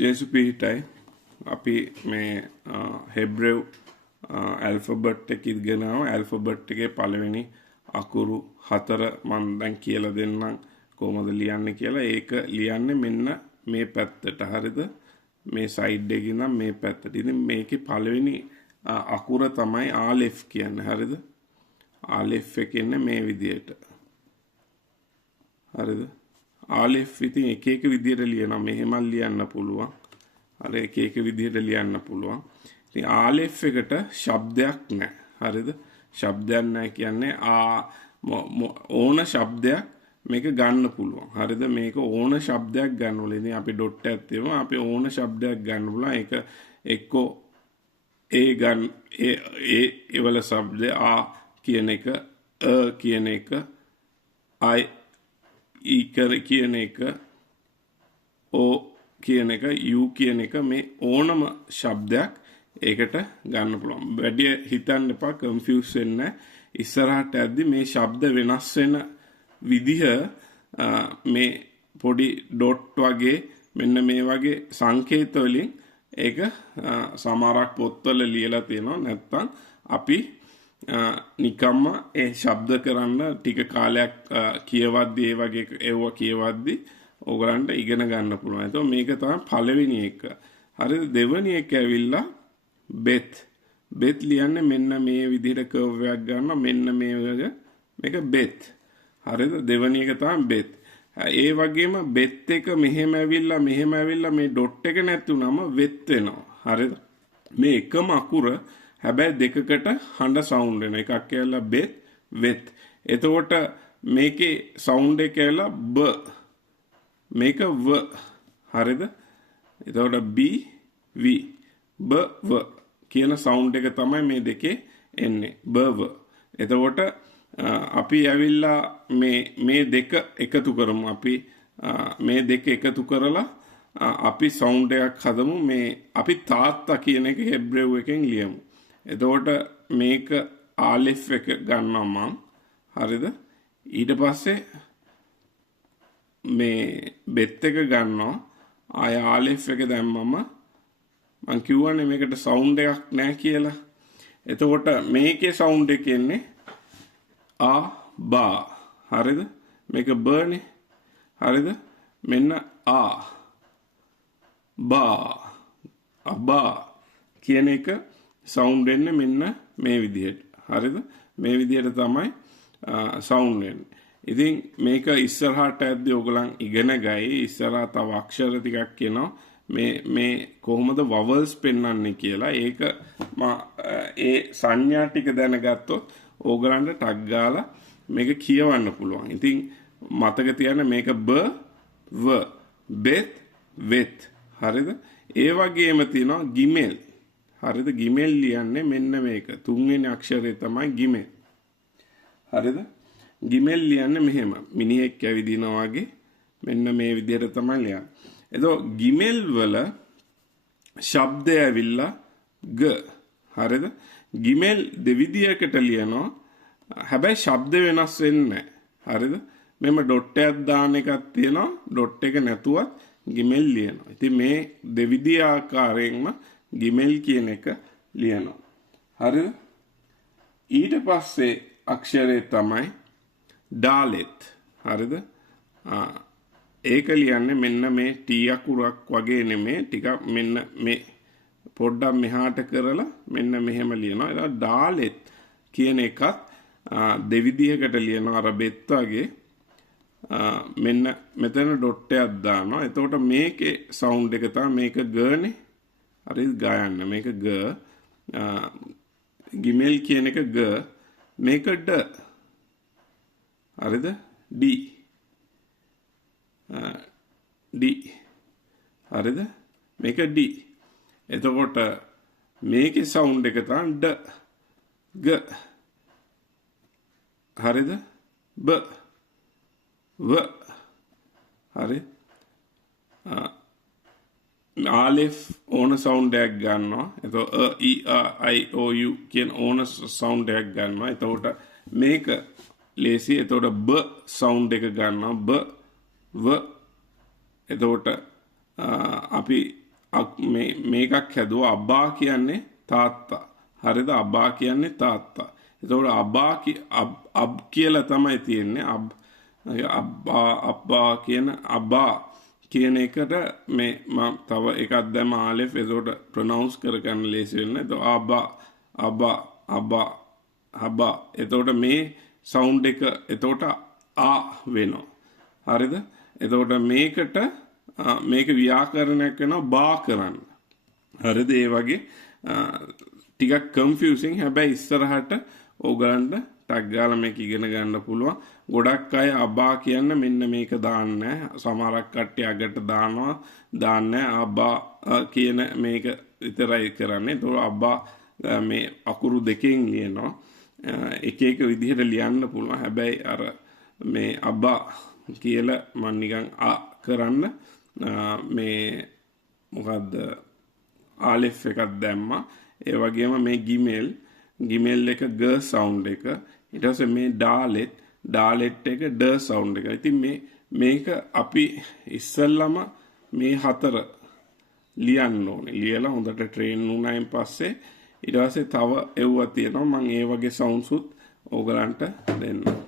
ජේසු පිහිටයි අපි මේ හෙබ්‍රෙව් ඇල්ෆබට් එක ඉගෙන ආවා. ඇල්ෆබට් එකේ පළවෙනි අකුරු 4 මම දැන් කියලා දෙන්නම් කොහොමද ලියන්නේ කියලා. ඒක ලියන්නේ මෙන්න මේ පැත්තට. හරිද? මේ සයිඩ් එකේ ඉඳන් මේ පැත්තට. ඉතින් මේකේ පළවෙනි අකුර තමයි ආලෙෆ් කියන්නේ. හරිද? ආලෙෆ් එක ඉන්නේ මේ විදියට. හරිද? ආලෙෆ් ඉතින් එක එක විදියට ලියනවා. මෙහෙම ලියන්න පුළුවන්. හරි, එක එක විදියට ලියන්න පුළුවන්. ඉතින් ආලෙෆ් එකට ශබ්දයක් නැහැ. හරිද? ශබ්දයක් නැහැ කියන්නේ ඕන ශබ්දයක් මේක ගන්න පුළුවන්. හරිද? මේක ඕන ශබ්දයක් ගන්න ඕනේ. ඉතින් අපි ඩොට් එකක් තියනවා. අපි ඕන ශබ්දයක් ගන්න පුළුවන්. ඒක එක්කෝ ඒ ගන්න ඒ වල ශබ්ද ආ කියන එක, කියන එක, ඊකර කියන එක, ඕ කියන එක, යු කියන එක, මේ ඕනම ශබ්දයක් ඒකට ගන්න පුළුවන්. වැඩි හිතන්න එපා, කන්ෆියුස් වෙන්න නැහැ. ඉස්සරහට යද්දි මේ ශබ්ද වෙනස් වෙන විදිහ මේ පොඩි ඩොට් වගේ මෙන්න මේ වගේ සංකේත වලින් ඒක සමහරක් පොත්වල ලියලා තියෙනවා. නැත්තම් අපි නිකම්ම ඒ ශබ්ද කරන්න ටික කාලයක් කියවද්දි ඒ වගේ ඒවා කියවද්දි ඕගලන්ට ඉගෙන ගන්න පුළුවන්. එතකොට මේක තමයි පළවෙනි එක. හරිද? දෙවෙනි එක ඇවිල්ලා බෙත්. බෙත් ලියන්නේ මෙන්න මේ විදිහට කර්ව් එකක් ගන්නවා. මෙන්න මේ වගේ මේක බෙත්. හරිද? දෙවෙනි එක තමයි බෙත්. ඒ වගේම බෙත් එක මෙහෙම ඇවිල්ලා මේ ඩොට් එක නැතුනම වෙත් වෙනවා. හරිද? මේ එකම අකුර හැබැයි දෙකකට හඬ සවුන්ඩ් වෙන එකක් කියලා බෙත්, වෙත්. එතකොට මේකේ සවුන්ඩ් එක කියලා බ, මේක ව. හරිද? එතකොට බි වි බ ව කියන සවුන්ඩ් එක තමයි මේ දෙකේ එන්නේ. බ ව. එතකොට අපි ඇවිල්ලා මේ දෙක එකතු කරමු. අපි මේ දෙක එකතු කරලා අපි සවුන්ඩ් එකක් හදමු. මේ අපි තාත්තා කියන එක හෙබ්‍රෙව් එකෙන් ලියමු. එතකොට මේක ආලෙෆ් එක ගන්නවා මම. හරිද? ඊට පස්සේ මේ බෙත් එක ගන්නවා. ආය ආලෙෆ් එක දැම්මම මම කියවනේ මේකට සවුන්ඩ් එකක් නැහැ කියලා. එතකොට මේකේ සවුන්ඩ් එක එන්නේ ආ බා. හරිද? මේක බනේ. හරිද? මෙන්න ආ බා අබා කියන එක සවුන්ඩ් එන්නේ මෙන්න මේ විදිහට. හරිද? මේ විදිහට තමයි සවුන්ඩ් එන්නේ. ඉතින් මේක ඉස්සරහට යද්දී ඔයගලන් ඉගෙන ගයි. ඉස්සරහ තව අක්ෂර ටිකක් කියනවා මේ කොහොමද වවල්ස් පෙන්වන්නේ කියලා. ඒක ඒ සංඥා ටික දැනගත්තොත් ඕගලන්ට ටක් ගාලා මේක කියවන්න පුළුවන්. ඉතින් මතක තියාගන්න මේක බ ව බෙත් වෙත්. හරිද? ඒ වගේම තියෙනවා ගිමෙල්. හරිද? ගිමෙල් ලියන්නේ මෙන්න මේක. තුන්වෙනි අක්ෂරය තමයි ගිමෙල්. හරිද? ගිමෙල් ලියන්නේ මෙහෙම. මිනිහෙක් ඇවිදිනවා වගේ මෙන්න මේ විදිහට තමයි ලියන්නේ. එතකොට ගිමෙල් වල ශබ්දය ඇවිල්ලා ග. හරිද? ගිමෙල් දෙවිදියකට ලියනවා. හැබැයි ශබ්ද වෙනස් වෙන්නේ නැහැ. හරිද? මෙම ඩොට් එකක් දාන එකක් තියෙනවා. ඩොට් එක නැතුවත් ගිමෙල් ලියනවා. ඉතින් මේ දෙවිදිය ආකාරයෙන්ම ගිමෙල් කියන එක ලියනවා. හරිද? ඊට පස්සේ අක්ෂරය තමයි ඩාලෙත්. හරිද? ඒක ලියන්නේ මෙන්න මේ ටී අකුරක් වගේ නෙමෙයි. ටිකක් මෙන්න මේ පොඩ්ඩක් මෙහාට කරලා මෙන්න මෙහෙම ලියනවා. ඒක ඩාලෙත් කියන එකත් දෙවිදිහකට ලියනවා. අර බෙත් වගේ මෙන්න මෙතන ඩොට් එකක් දානවා. එතකොට මේකේ සවුන්ඩ් එක තමයි මේක ගනේ. හරිද? ගායන්න මේක ග. ගිමෙල් කියන එක ග. මේක ඩ. හරිද? ඩි. ඩි. හරිද? මේක ඩි. එතකොට මේකේ සවුන්ඩ් එක තමයි ඩ. ග. හරිද? බ. ව. හරි? ආලෙෆ් ඕන සවුන්ඩ් එකක් ගන්නවා. එතකොට අ ඊ ආ I O U කියන ඕන සවුන්ඩ් එකක් ගන්නවා. එතකොට මේක ලේසි. එතකොට බ සවුන්ඩ් එක ගන්නවා. බ ව. එතකොට අපි මේකක් හැදුවා අබ්බා කියන්නේ තාත්තා. හරිද? අබ්බා කියන්නේ තාත්තා. එතකොට අබ් කියලා තමයි තියෙන්නේ. අබ්බා කියන අබ්බා කියන එකට මේ මම තව එකක් දැම්ම ආලෙෆ්. එතකොට ප්‍රොනවුන්ස් කරගන්න ලේසි වෙන්නේ. එතකොට අබ්බා. එතකොට මේ සවුන්ඩ් එක එතකොට ආ වෙනවා. හරිද? එතකොට මේක ව්‍යාකරණයක් වෙනවා බා කරන්න. හරිද? ඒ වගේ ටිකක් කන්ෆියුසින්. හැබැයි ඉස්සරහට ඕගලන්ට ටක් ගාලා මේක ඉගෙන ගන්න පුළුවන්. ගොඩක් අය අබා කියන්න මෙන්න මේක දාන්නේ නැහැ. සමහරක් කට්ටිය අගට දානවා, දාන්නේ අබා කියන මේක විතරයි කරන්නේ. ඒතකොට අබා මේ අකුරු දෙකෙන් ලියනවා. එක එක විදිහට ලියන්න පුළුවන්. හැබැයි අර මේ අබා කියලා මම නිකන් කරන්න මේ මොකද්ද ආලිෆ් එකක් දැම්මා. ඒ වගේම මේ ගිමෙල් එක ග සවුන්ඩ් එක. ඊට පස්සේ මේ ඩාලෙට් එක ඩ සවුන්ඩ් එක. ඉතින් මේක අපි ඉස්සෙල්ලම මේ හතර ලියන්න ඕනේ. ලියලා හොඳට ට්‍රේන් වුණායින් පස්සේ ඊට පස්සේ තව එව්වා තියෙනවා. මම ඒ වගේ සවුන්ඩ්ස් උත් ඕගලන්ට දෙන්නම්.